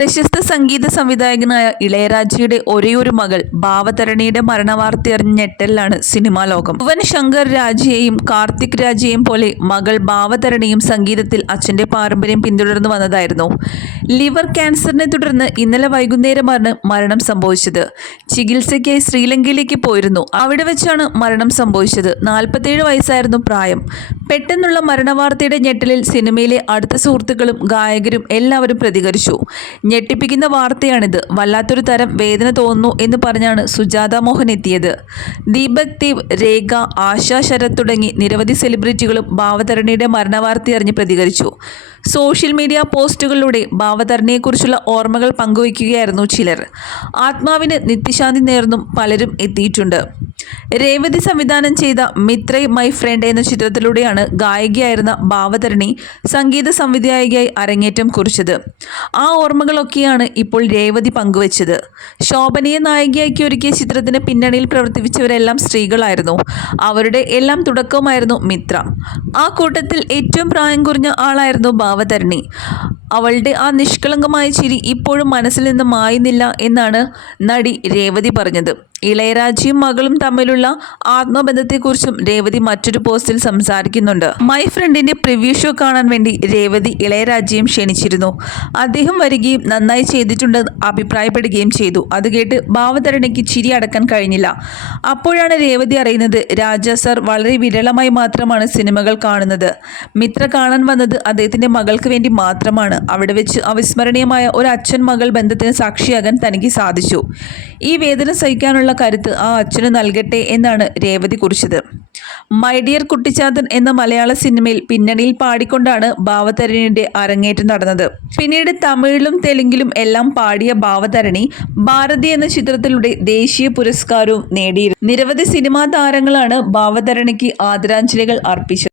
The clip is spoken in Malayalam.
പ്രശസ്ത സംഗീത സംവിധായകനായ ഇളയരാജയുടെ ഒരേയൊരു മകൾ ഭാവതരണിയുടെ മരണവാർത്തയറിഞ്ഞ ഞെട്ടലിലാണ് സിനിമാ ലോകം. ഭുവൻ ശങ്കർ രാജയെയും കാർത്തിക് രാജയെയും പോലെ മകൾ ഭാവതരണിയും സംഗീതത്തിൽ അച്ഛന്റെ പാരമ്പര്യം പിന്തുടർന്നു വന്നതായിരുന്നു. ലിവർ ക്യാൻസറിനെ തുടർന്ന് ഇന്നലെ വൈകുന്നേരമാണ് മരണം സംഭവിച്ചത്. ചികിത്സയ്ക്കായി ശ്രീലങ്കയിലേക്ക് പോയിരുന്നു. അവിടെ വെച്ചാണ് മരണം സംഭവിച്ചത്. നാൽപ്പത്തേഴ് വയസ്സായിരുന്നു പ്രായം. പെട്ടെന്നുള്ള മരണവാർത്തയുടെ ഞെട്ടലിൽ സിനിമയിലെ അടുത്ത സുഹൃത്തുക്കളും ഗായകരും എല്ലാവരും പ്രതികരിച്ചു. ഞെട്ടിപ്പിക്കുന്ന വാർത്തയാണിത്. വല്ലാത്തൊരു തരം വേദന തോന്നുന്നു എന്ന് പറഞ്ഞാണ് സുജാത മോഹൻ എത്തിയത്. ദീപക് ദേവ് രേഖ ആശ ശരത് തുടങ്ങി നിരവധി സെലിബ്രിറ്റികളും ഭാവതരണിയുടെ മരണവാർത്ത അറിഞ്ഞ് പ്രതികരിച്ചു. സോഷ്യൽ മീഡിയ പോസ്റ്റുകളിലൂടെ ഭാവതരണിയെക്കുറിച്ചുള്ള ഓർമ്മകൾ പങ്കുവയ്ക്കുകയായിരുന്നു ചിലർ. ആത്മാവിന് നിത്യശാന്തി നേർന്നും പലരും എത്തിയിട്ടുണ്ട്. രേവതി സംവിധാനം ചെയ്ത മിത്രൈ മൈ ഫ്രണ്ട് എന്ന ചിത്രത്തിലൂടെയാണ് ഗായികയായിരുന്ന ഭാവതരണി സംഗീത സംവിധായികയായി അരങ്ങേറ്റം കുറിച്ചത്. ആ ഓർമ്മകളൊക്കെയാണ് ഇപ്പോൾ രേവതി പങ്കുവച്ചത്. ശോഭനയെ നായികയാക്കി ഒരുക്കിയ ചിത്രത്തിന് പിന്നണിയിൽ പ്രവർത്തിപ്പിച്ചവരെല്ലാം സ്ത്രീകളായിരുന്നു. അവരുടെ എല്ലാം തുടക്കമായിരുന്നു മിത്ര. ആ കൂട്ടത്തിൽ ഏറ്റവും പ്രായം കുറഞ്ഞ ആളായിരുന്നു ഭാവതരണി അവളുടെ ആ നിഷ്കളങ്കമായ ചിരി ഇപ്പോഴും മനസ്സിൽ നിന്ന് മായുന്നില്ല എന്നാണ് നടി രേവതി പറഞ്ഞത്. ഇളയരാജയും മകളും തമ്മിലുള്ള ആത്മബന്ധത്തെക്കുറിച്ചും രേവതി മറ്റൊരു പോസ്റ്റിൽ സംസാരിക്കുന്നുണ്ട്. മൈ ഫ്രണ്ടിന്റെ പ്രിവ്യൂ ഷോ കാണാൻ വേണ്ടി രേവതി ഇളയരാജയും ക്ഷണിച്ചിരുന്നു. അദ്ദേഹം വരികയും നന്നായി ചെയ്തിട്ടുണ്ടെന്ന് അഭിപ്രായപ്പെടുകയും ചെയ്തു. അത് കേട്ട് ഭാവതരണയ്ക്ക് ചിരി അടക്കാൻ കഴിഞ്ഞില്ല. അപ്പോഴാണ് രേവതി അറിയുന്നത് രാജ സർ വളരെ വിരളമായി മാത്രമാണ് സിനിമകൾ കാണുന്നത്. മിത്ര കാണാൻ വന്നത് അദ്ദേഹത്തിന്റെ മകൾക്ക് വേണ്ടി മാത്രമാണ്. അവിടെ വെച്ച് അവിസ്മരണീയമായ ഒരു അച്ഛൻ മകൾ ബന്ധത്തിന് സാക്ഷിയാകാൻ തനിക്ക് സാധിച്ചു. ഈ വേദന സഹിക്കാനുള്ള കരുത്ത് ആ അച്ഛന് നൽകട്ടെ എന്നാണ് രേവതി കുറിച്ചത്. മൈ ഡിയർ കുട്ടിച്ചാത്തൻ എന്ന മലയാള സിനിമയിൽ പിന്നണിയിൽ പാടിക്കൊണ്ടാണ് ഭാവതരണിയുടെ അരങ്ങേറ്റം നടന്നത്. പിന്നീട് തമിഴിലും തെലുങ്കിലും എല്ലാം പാടിയ ഭാവതരണി ഭാരതി എന്ന ചിത്രത്തിലൂടെ ദേശീയ പുരസ്കാരവും നേടിയിരുന്നു. നിരവധി സിനിമാ താരങ്ങളാണ് ഭാവതരണിക്ക് ആദരാഞ്ജലികൾ അർപ്പിച്ചത്.